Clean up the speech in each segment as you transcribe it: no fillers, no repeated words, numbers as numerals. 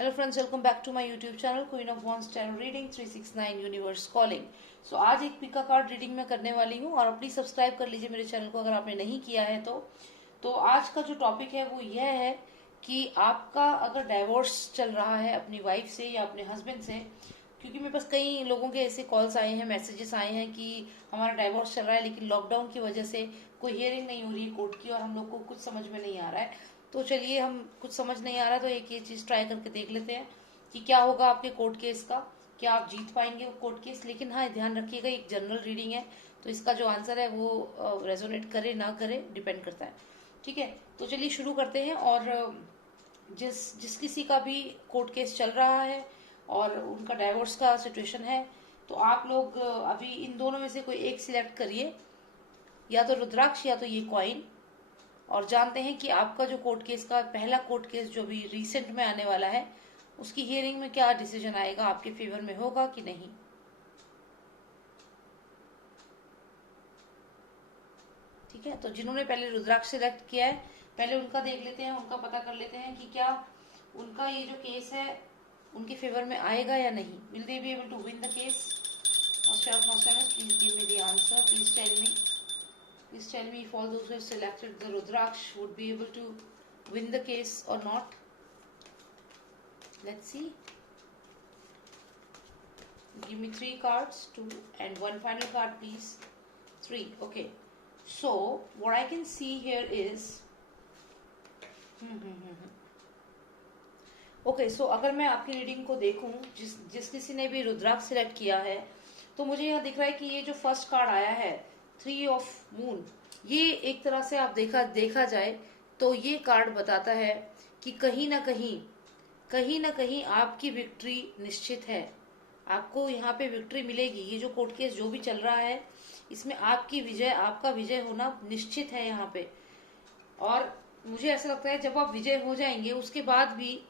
Hello friends, welcome back to my YouTube channel queen of wands tarot reading 369 universe calling. So आज एक पिका card reading में करने वाली हूँ और प्लीज सब्सक्राइब कर लीजिए मेरे चैनल को अगर आपने नहीं किया है तो आज का जो टॉपिक है वो यह है कि आपका अगर डाइवोर्स चल रहा है अपनी वाइफ से या अपने हस्बैंड से, क्योंकि मेरे पास कई लोगों के ऐसे कॉल्स आए हैं, मैसेजेस आए हैं कि हमारा डाइवोर्स चल रहा है लेकिन लॉकडाउन की वजह से कोई हियरिंग नहीं हो रही है कोर्ट की और हम लोग को कुछ समझ में नहीं आ रहा है। तो चलिए, हम कुछ समझ नहीं आ रहा तो एक ये चीज ट्राई करके देख लेते हैं कि क्या होगा आपके कोर्ट केस का, क्या आप जीत पाएंगे वो कोर्ट केस। लेकिन हाँ, ध्यान रखिएगा एक जनरल रीडिंग है तो इसका जो आंसर है वो रेजोनेट करे ना करे डिपेंड करता है। ठीक है, तो चलिए शुरू करते हैं। और जिस किसी का भी कोर्ट केस चल रहा है और उनका डाइवोर्स का सिचुएशन है तो आप लोग अभी इन दोनों में से कोई एक सिलेक्ट करिए, या तो रुद्राक्ष या तो ये कॉइन, और जानते हैं कि आपका जो कोर्ट केस का पहला कोर्ट केस जो भी रिसेंट में आने वाला है उसकी हियरिंग में क्या डिसीजन आएगा, आपके फेवर में होगा कि नहीं। ठीक है, तो जिन्होंने पहले रुद्राक्ष सिलेक्ट किया है पहले उनका देख लेते हैं, उनका पता कर लेते हैं कि क्या उनका ये जो केस है उनके फेवर में आएगा या नहीं। Will they be able to win the case? Please give me the answer, please tell me. Please tell me if all those who have selected the Rudraksh would be able to win the case or not. Let's see. Give me 3 cards, 2 and 1 final card please. 3. Okay. So what I can see here is okay so अगर मैं आपकी reading को देखूं, जिस किसी ने भी रुद्राक्ष select किया है तो मुझे यहाँ दिख रहा है कि ये जो फर्स्ट कार्ड आया है 3 ऑफ मून, ये एक तरह से आप देखा जाए तो ये कार्ड बताता है कि कहीं ना कहीं आपकी विक्ट्री निश्चित है। आपको यहाँ पे विक्ट्री मिलेगी। ये जो कोर्ट केस जो भी चल रहा है इसमें आपका विजय होना निश्चित है यहाँ पे। और मुझे ऐसा लगता है जब आप विजय हो जाएंगे उसके बाद भी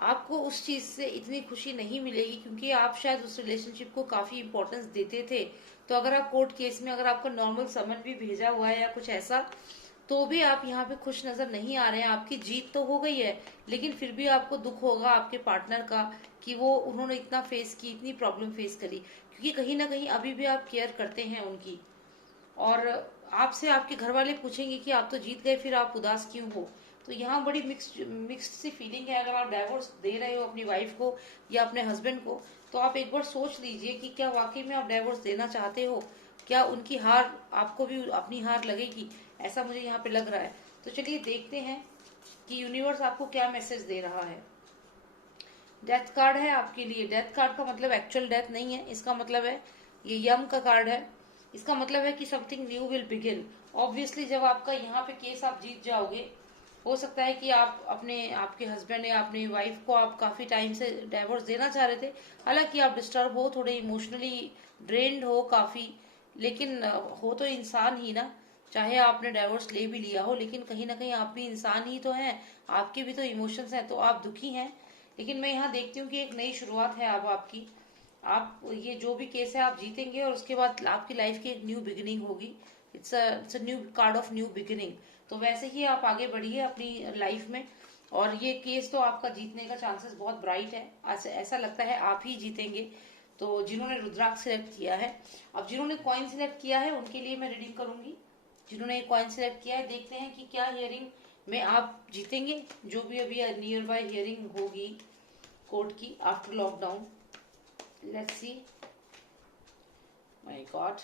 आपको उस चीज से इतनी खुशी नहीं मिलेगी, क्योंकि आप शायद उस रिलेशनशिप को काफी इंपॉर्टेंस देते थे। तो अगर आप कोर्ट केस में अगर आपका नॉर्मल समन भी भेजा हुआ है या कुछ ऐसा, तो भी आप यहाँ पे खुश नजर नहीं आ रहे हैं। आपकी जीत तो हो गई है लेकिन फिर भी आपको दुख होगा आपके पार्टनर का कि वो उन्होंने इतनी प्रॉब्लम फेस करी, क्योंकि कहीं ना कहीं अभी भी आप केयर करते हैं उनकी। और आपसे आपके घर वाले पूछेंगे कि आप तो जीत गए फिर आप उदास क्यों हो। तो यहाँ बड़ी मिक्स्ड सी फीलिंग है। अगर आप डाइवोर्स दे रहे हो अपनी वाइफ को या अपने हस्बैंड को तो आप एक बार सोच लीजिए कि क्या वाकई में आप डाइवोर्स देना चाहते हो, क्या उनकी हार आपको भी अपनी हार लगेगी, ऐसा मुझे यहाँ पे लग रहा है। तो चलिए देखते हैं कि यूनिवर्स आपको क्या मैसेज दे रहा है। डेथ कार्ड है आपके लिए। डेथ कार्ड का मतलब एक्चुअल डेथ नहीं है, इसका मतलब है ये यम का कार्ड है। इसका मतलब है कि something new will begin. Obviously जब आपका यहाँ पे केस आप जीत जाओगे, हो सकता है कि आप आपके हस्बैंड या अपनी वाइफ को आप काफी टाइम से डाइवोर्स देना चाह रहे थे। हालांकि आप डिस्टर्ब हो, थोड़े इमोशनली ड्रेन्ड हो काफी, लेकिन हो तो इंसान ही ना। चाहे आपने डाइवोर्स ले भी लिया हो लेकिन कहीं ना कहीं आप भी इंसान ही तो हैं, आपके भी तो इमोशंस हैं। तो आप दुखी हैं, लेकिन मैं यहाँ देखती हूँ कि एक नई शुरुआत है अब आपकी। आप ये जो भी केस है आप जीतेंगे और उसके बाद आपकी लाइफ की एक न्यू बिगिनिंग होगी। It's new card of new beginning. तो वैसे ही आप आगे बढ़िए अपनी लाइफ में, और ये केस तो आपका जीतने का चांसेस बहुत ब्राइट है। ऐसा लगता है आप ही जीतेंगे। तो जिन्होंने रुद्राक्ष सिलेक्ट किया है, अब जिन्होंने कॉइन सिलेक्ट किया है उनके लिए मैं रीडिंग करूंगी। जिन्होंने कॉइन सिलेक्ट किया है देखते हैं कि क्या हियरिंग में आप जीतेंगे, जो भी अभी नियर बाय हियरिंग होगी कोर्ट की after lockdown. Let's see. My God,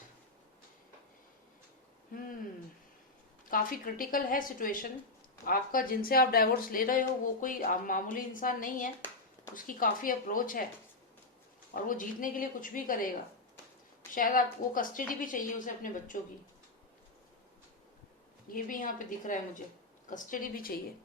काफी क्रिटिकल है सिचुएशन आपका। जिनसे आप डाइवोर्स ले रहे हो वो कोई मामूली इंसान नहीं है, उसकी काफी अप्रोच है और वो जीतने के लिए कुछ भी करेगा। शायद आपको कस्टडी भी चाहिए उसे अपने बच्चों की, ये भी यहाँ पे दिख रहा है मुझे, कस्टडी भी चाहिए।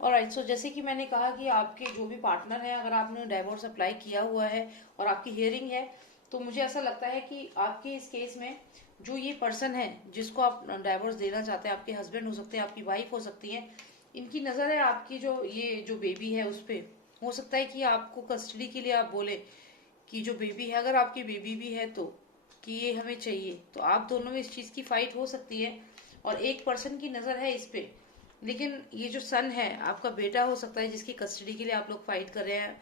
ऑलराइट, सो जैसे कि मैंने कहा कि आपके जो भी पार्टनर है, अगर आपने डाइवोर्स अप्लाई किया हुआ है और आपकी हियरिंग है, तो मुझे ऐसा लगता है कि आपके इस केस में जो ये पर्सन है जिसको आप डाइवोर्स देना चाहते हैं, आपके हस्बैंड हो सकते हैं, आपकी वाइफ हो सकती है, इनकी नजर है आपकी जो बेबी है उस पर। हो सकता है कि आपको कस्टडी के लिए आप बोले कि जो बेबी है, अगर आपकी बेबी भी है तो कि ये हमें चाहिए। तो आप दोनों में इस चीज की फाइट हो सकती है और एक पर्सन की नजर है इस पे लेकिन ये जो सन है आपका बेटा हो सकता है, जिसकी कस्टडी के लिए आप लोग फाइट कर रहे हैं,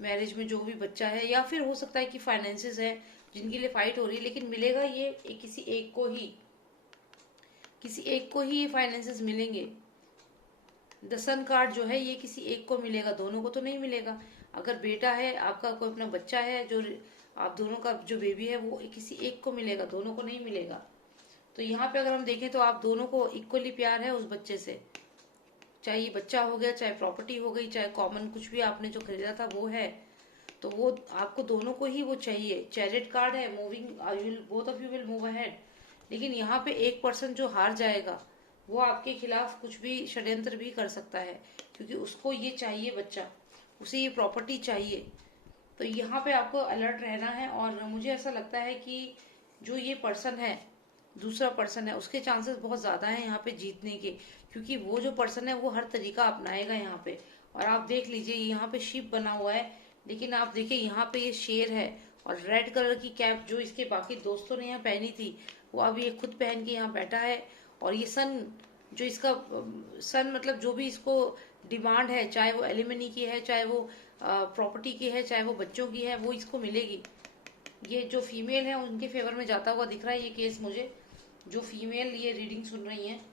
मैरिज में जो भी बच्चा है, या फिर हो सकता है कि फाइनेंसेस है जिनके लिए फाइट हो रही है, लेकिन मिलेगा ये किसी एक को ही, किसी एक को ही ये फाइनेंसेस मिलेंगे। द सन कार्ड जो है ये किसी एक को मिलेगा, दोनों को तो नहीं मिलेगा। अगर बेटा है आपका, कोई अपना बच्चा है, जो आप दोनों का जो बेबी है, वो किसी एक को मिलेगा, दोनों को नहीं मिलेगा। तो यहाँ पे अगर हम देखें तो आप दोनों को इक्वली प्यार है उस बच्चे से, चाहे ये बच्चा हो गया, चाहे प्रॉपर्टी हो गई, चाहे कॉमन कुछ भी आपने जो खरीदा था वो है, तो वो आपको दोनों को ही वो चाहिए। चैरिट कार्ड है, moving, both of you will move ahead. लेकिन यहाँ पे एक पर्सन जो हार जाएगा वो आपके खिलाफ कुछ भी षड्यंत्र भी कर सकता है, क्योंकि उसको ये चाहिए बच्चा, उसे ये प्रॉपर्टी चाहिए। तो यहाँ पे आपको अलर्ट रहना है। और मुझे ऐसा लगता है कि जो ये पर्सन है, दूसरा पर्सन है, उसके चांसेस बहुत ज्यादा है यहाँ पे जीतने के, क्योंकि वो जो पर्सन है वो हर तरीका अपनाएगा यहाँ पे। और आप देख लीजिए यहाँ पे शिप बना हुआ है, लेकिन आप देखिए यहाँ पे ये शेर है, और रेड कलर की कैप जो इसके बाकी दोस्तों ने यहाँ पहनी थी, वो अब ये खुद पहन के यहाँ बैठा है। और ये सन, जो इसका सन मतलब जो भी इसको डिमांड है, चाहे वो एलिमनी की है, चाहे वो प्रॉपर्टी की है, चाहे वो बच्चों की है, वो इसको मिलेगी। ये जो फीमेल है उनके फेवर में जाता हुआ दिख रहा है ये केस मुझे। जो फीमेल ये रीडिंग सुन रही हैं,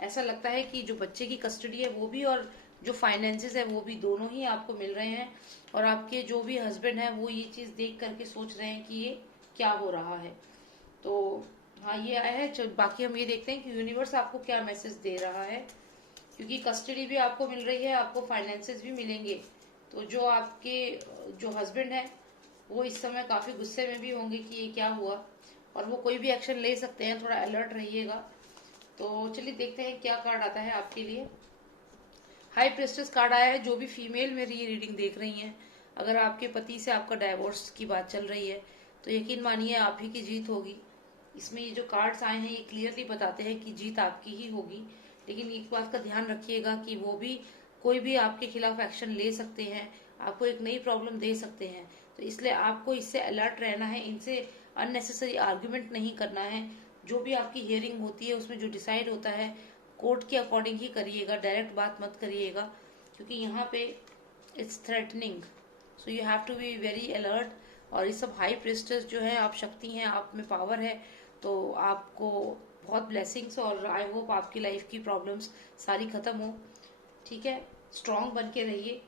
ऐसा लगता है कि जो बच्चे की कस्टडी है वो भी, और जो फाइनेंसेस है वो भी, दोनों ही आपको मिल रहे हैं। और आपके जो भी हस्बैंड है वो ये चीज देख करके सोच रहे हैं कि ये क्या हो रहा है। तो हाँ, ये आया है। बाकी हम ये देखते हैं कि यूनिवर्स आपको क्या मैसेज दे रहा है, क्योंकि कस्टडी भी आपको मिल रही है, आपको फाइनेंसेस भी मिलेंगे। तो जो आपके जो हस्बैंड है वो इस समय काफी गुस्से में भी होंगे कि ये क्या हुआ, और वो कोई भी एक्शन ले सकते हैं, थोड़ा अलर्ट रहिएगा। तो चलिए देखते हैं क्या कार्ड आता है आपके लिए। हाई प्रेस्टेस कार्ड आया है। जो भी फीमेल मेरी ये रीडिंग देख रही हैं, अगर आपके पति से आपका डाइवोर्स की बात चल रही है, तो यकीन मानिए आप ही की जीत होगी। इसमें ये जो कार्ड्स आए हैं ये क्लियरली बताते हैं कि जीत आपकी ही होगी। लेकिन एक बात का ध्यान रखिएगा कि वो भी, कोई भी आपके खिलाफ एक्शन ले सकते हैं, आपको एक नई प्रॉब्लम दे सकते हैं। तो इसलिए आपको इससे अलर्ट रहना है, इनसे अननेसेसरी आर्ग्यूमेंट नहीं करना है। जो भी आपकी हियरिंग होती है उसमें जो डिसाइड होता है कोर्ट के अकॉर्डिंग ही करिएगा, डायरेक्ट बात मत करिएगा, क्योंकि यहाँ पे it's threatening, so you have to be very alert. और ये सब हाई प्रेस्टेस जो है, आप शक्ति हैं, आप में पावर है, तो आपको बहुत ब्लेसिंग्स, और आई होप आपकी लाइफ की प्रॉब्लम्स सारी खत्म हो। ठीक है, स्ट्रांग बन के रहिए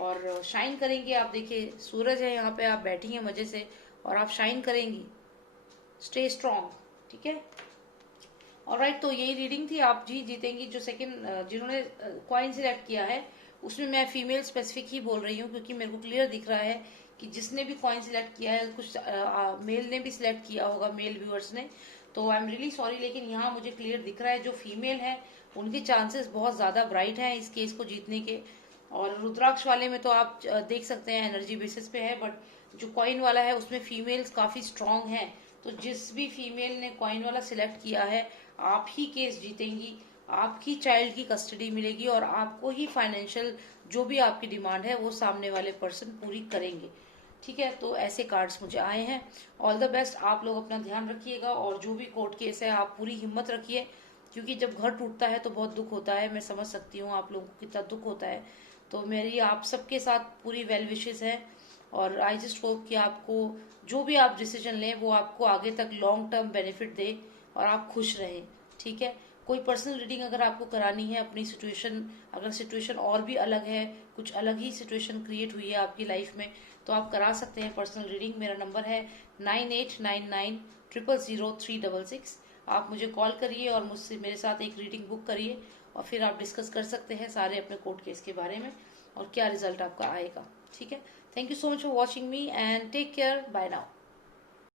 और शाइन करेंगे। आप देखिए सूरज है यहाँ पे, आप बैठी हैं मजे से और आप शाइन करेंगी। स्टे स्ट्रांग, ठीक है। ऑलराइट, तो यही रीडिंग थी। आप जी जीतेंगी। जो सेकंड जिन्होंने कॉइन सिलेक्ट किया है उसमें मैं फीमेल स्पेसिफिक ही बोल रही हूँ, क्योंकि मेरे को क्लियर दिख रहा है कि जिसने भी कॉइन सिलेक्ट किया है, कुछ मेल ने भी सिलेक्ट किया होगा, मेल व्यूअर्स ने। तो आई एम रियली सॉरी, लेकिन यहाँ मुझे क्लियर दिख रहा है जो फीमेल है उनके चांसेस बहुत ज्यादा ब्राइट हैं इस केस को जीतने के। और रुद्राक्ष वाले में तो आप देख सकते हैं एनर्जी बेसिस पे है, बट जो कॉइन वाला है उसमें फीमेल्स काफी स्ट्रांग हैं। तो जिस भी फीमेल ने कॉइन वाला सिलेक्ट किया है, आप ही केस जीतेंगी, आपकी चाइल्ड की कस्टडी मिलेगी, और आपको ही फाइनेंशियल जो भी आपकी डिमांड है वो सामने वाले पर्सन पूरी करेंगे। ठीक है, तो ऐसे कार्ड्स मुझे आए हैं। All the best. आप लोग अपना ध्यान रखिएगा, और जो भी कोर्ट केस है आप पूरी हिम्मत रखिए, क्योंकि जब घर टूटता है तो बहुत दुख होता है। मैं समझ सकती हूँ आप लोगों को कितना दुख होता है। तो मेरी आप सबके साथ पूरी वेल विशेस है, और आई जस्ट होप कि आपको जो भी आप डिसीजन लें वो आपको आगे तक लॉन्ग टर्म बेनिफिट दे और आप खुश रहें। ठीक है, कोई पर्सनल रीडिंग अगर आपको करानी है अपनी सिचुएशन, अगर सिचुएशन और भी अलग है, कुछ अलग ही सिचुएशन क्रिएट हुई है आपकी लाइफ में, तो आप करा सकते हैं पर्सनल रीडिंग। मेरा नंबर है 9899000366। आप मुझे कॉल करिए और मुझसे मेरे साथ एक रीडिंग बुक करिए, और फिर आप डिस्कस कर सकते हैं सारे अपने कोर्ट केस के बारे में और क्या रिजल्ट आपका आएगा। ठीक है, thank you so much for watching me and take care, bye now.